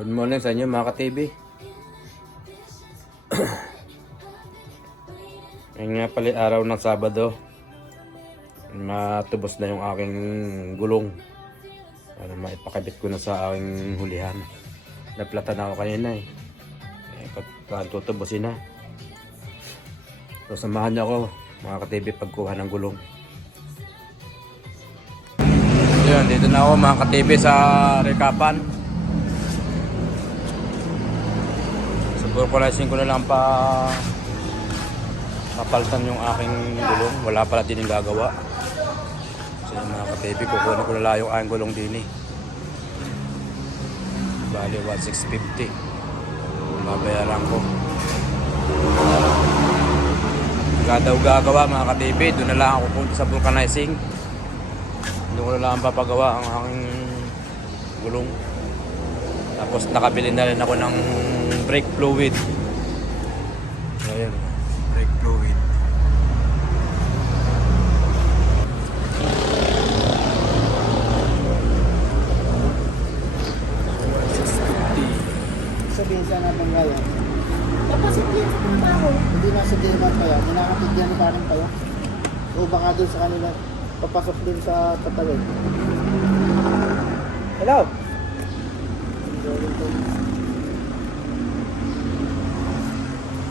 Good morning sa inyo mga ka-TV. Ngayon nga pala araw ng Sabado. Matubos na yung aking gulong. Para maipakabit ko na sa aking hulihan. Naplatan ako kanina eh. Eh, pagkaan tutubusin na. So samahan niyo ako mga ka-TV pagkuha ng gulong. Yun, dito na ako mga ka-TV sa Rekapan. Purpurisin ko na lang pa papalitan yung aking gulong. Wala pala din yung gagawa. So yung mga ka-baby, kukunin ko na lang yung aking gulong din eh. Bali, 1,650. Babayaran ko. Wala daw gagawa mga ka-baby. Doon na lang ako punta sa vulcanizing. Doon ko na lang papagawa ang aking gulong. Tapos nakabili na rin ako ng brake fluid. Ayan, brake fluid. Sabihin sa natin ngayon, Kapasok din sa trabaho. hindi nasa Denmark pa yan, hinakatid yan pa rin yan. O baka doon sa kanila, papasok din sa Patawid. Hello?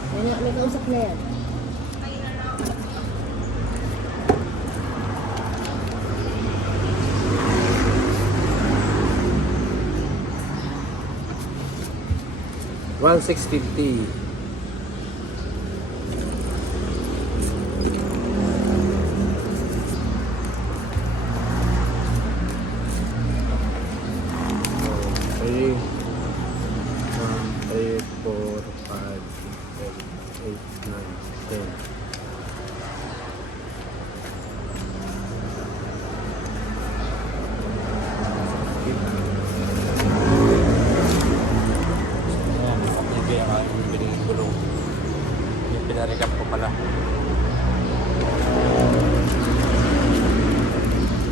May, na- may kausap na yan. One six fifty. Three, one, three, four, five, six, seven, eight, nine, ten. Ayan, nakapigay ang aking biling gulong. Yung pinarecap ko pala.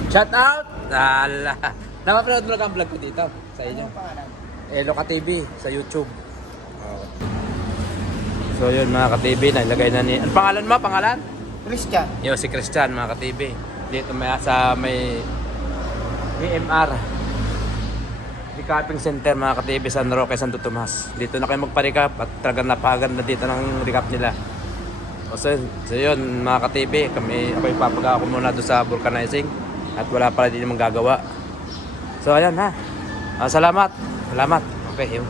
Shout out! Ala! Napapanood mo lang ang vlog ko dito sa inyo. Ano pangalan? Elo ka TV sa YouTube. So yun mga ka-TV, nilagay na ni... Ano pangalan mo? Pangalan? Christian. Yo, si Christian mga ka-TV. Dito may sa may EMR. Recapping Center mga ka-TV San Roque, Santo Tomas. Dito na kayo magpa-recap at talagang napaganda dito ng recap nila. O so, so yun mga ka-TV, kami, ako ipapaga ako muna doon sa vulcanizing at wala pala din namang gagawa. So ayan ha. Ah, salamat. Salamat. Okay, yun.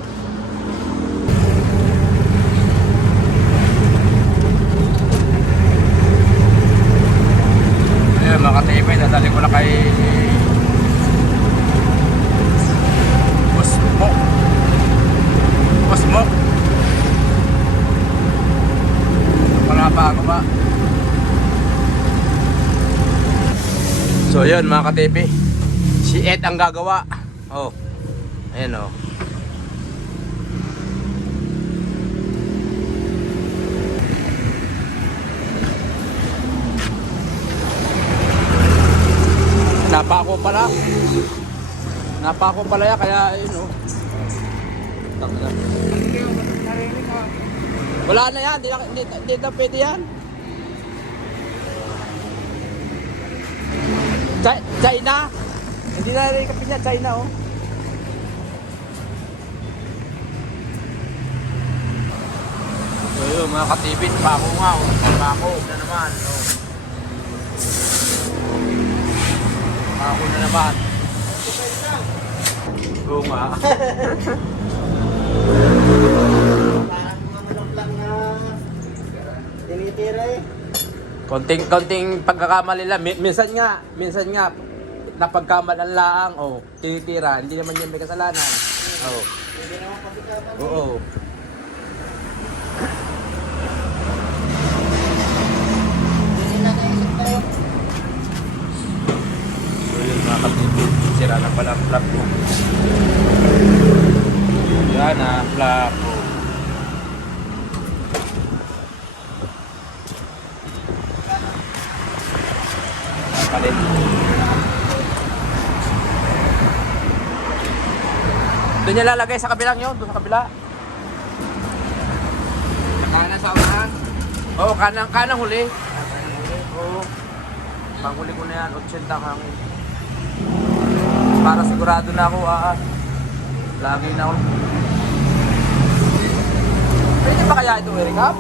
Ayun mga ka-TV, dadali ko na kay Usmo. Usmo. Wala pa ako ba? So yun mga ka-TV. Si Ed ang gagawa. Oh. Ayan oh. Napako pala. Napako pala yan, kaya ayun oh. Wala na yan, di na, di, di na pwede yan. China. Hindi na rin kapit niya, China oh. So yun, mga katibit, pako nga oh. Pako na naman oh. Pako na naman. Oo nga. Parang mga manok lang na tinitira eh. Konting konting pagkakamali lang. Mi- Minsan nga, minsan nga napagkamalan lang, oh, tinitira, hindi naman yan may kasalanan. Oh. Oo. na naisip tayo. So yun mga sira na pala ang flap ko. Yan na, flap ko. Palit. Doon niya lalagay sa kabilang yun, doon sa kabila. Kanan sa unahan. Oo, kanang, kanang huli. Oo. Panghuli ko na yan, 80 hangin. Para sigurado na ako, ah. Lagi na ako. Pwede ba kaya ito, Eric Up?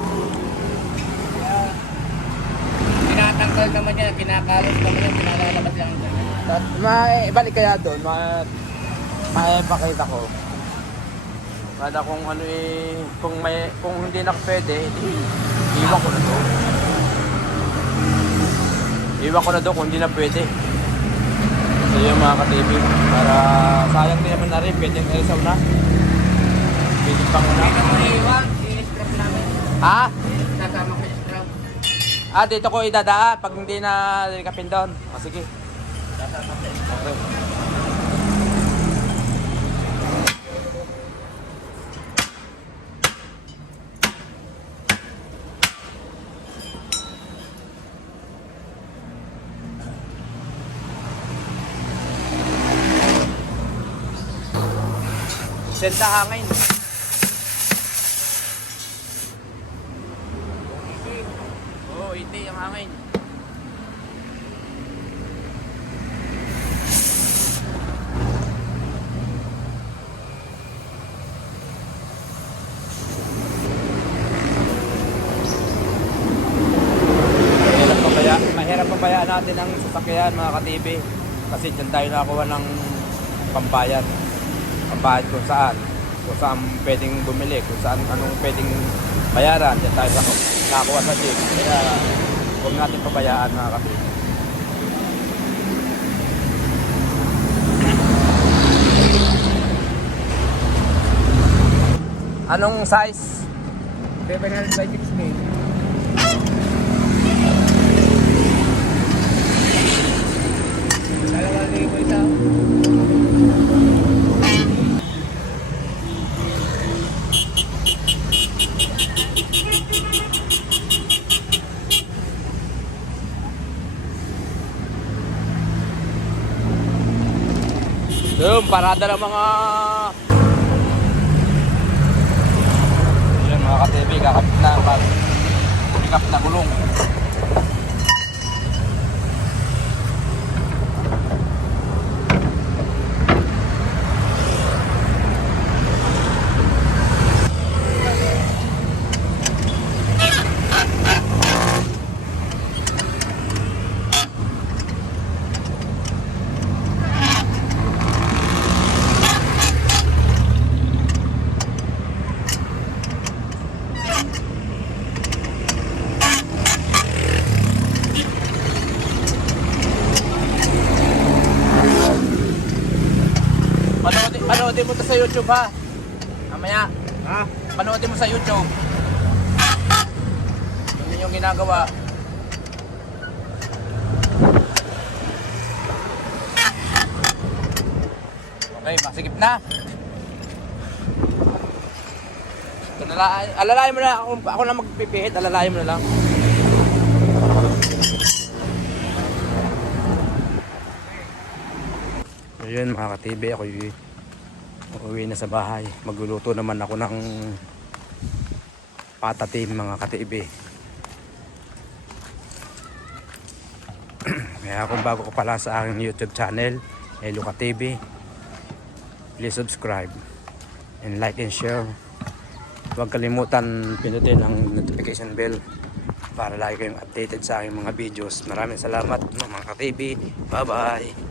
Tinatanggal naman yan, kinakalos naman yan, pinalalabas lang. Ma, balik kaya doon, ma, maipakita ko. Kada kung ano eh, kung may, kung hindi na pwede, hindi, iwan ko na doon. Iwan ko na doon kung hindi na pwede. So yung mga ka-TV, para sayang din naman na rin, pwede yung elisaw na. Pwede pang una. Dito mo iwan, i-strap namin. Ha? Kasama ko strap. Ah, dito ko idadaan pag hindi na kapin doon. O sige. Okay. Senta hangin. Oh, iti ang hangin. Mahirap pabayaan natin ang sasakyan mga ka-TV. Kasi dyan tayo nakakuha ng pambayad. Pambayad kung saan. Kung saan pwedeng bumili, kung saan anong pwedeng bayaran. Dyan tayo nakakuha nakakuha sa jeep. Kaya huwag natin pabayaan mga ka-TV. Anong size? 700 by 6 Doon, parada ng mga... Yan mga ka-TV, kakapit na, parang pick na gulong. Panoodin, mo to sa YouTube ha. Mamaya, Ha? panoodin mo sa YouTube. Yun yung ginagawa. Okay, masigip na. Lang. Alalayan mo na. Ako, ako na magpipihit. Alalayan mo na lang. Ayun mga ka-TV, ako uuwi na sa bahay. Magluluto naman ako ng patatim mga ka-TV. Kaya kung bago ko pala sa aking YouTube channel, Eluka TV, please subscribe and like and share. Huwag kalimutan pinutin ang notification bell para lagi kayong updated sa aking mga videos. Maraming salamat mga ka-TV. Bye-bye!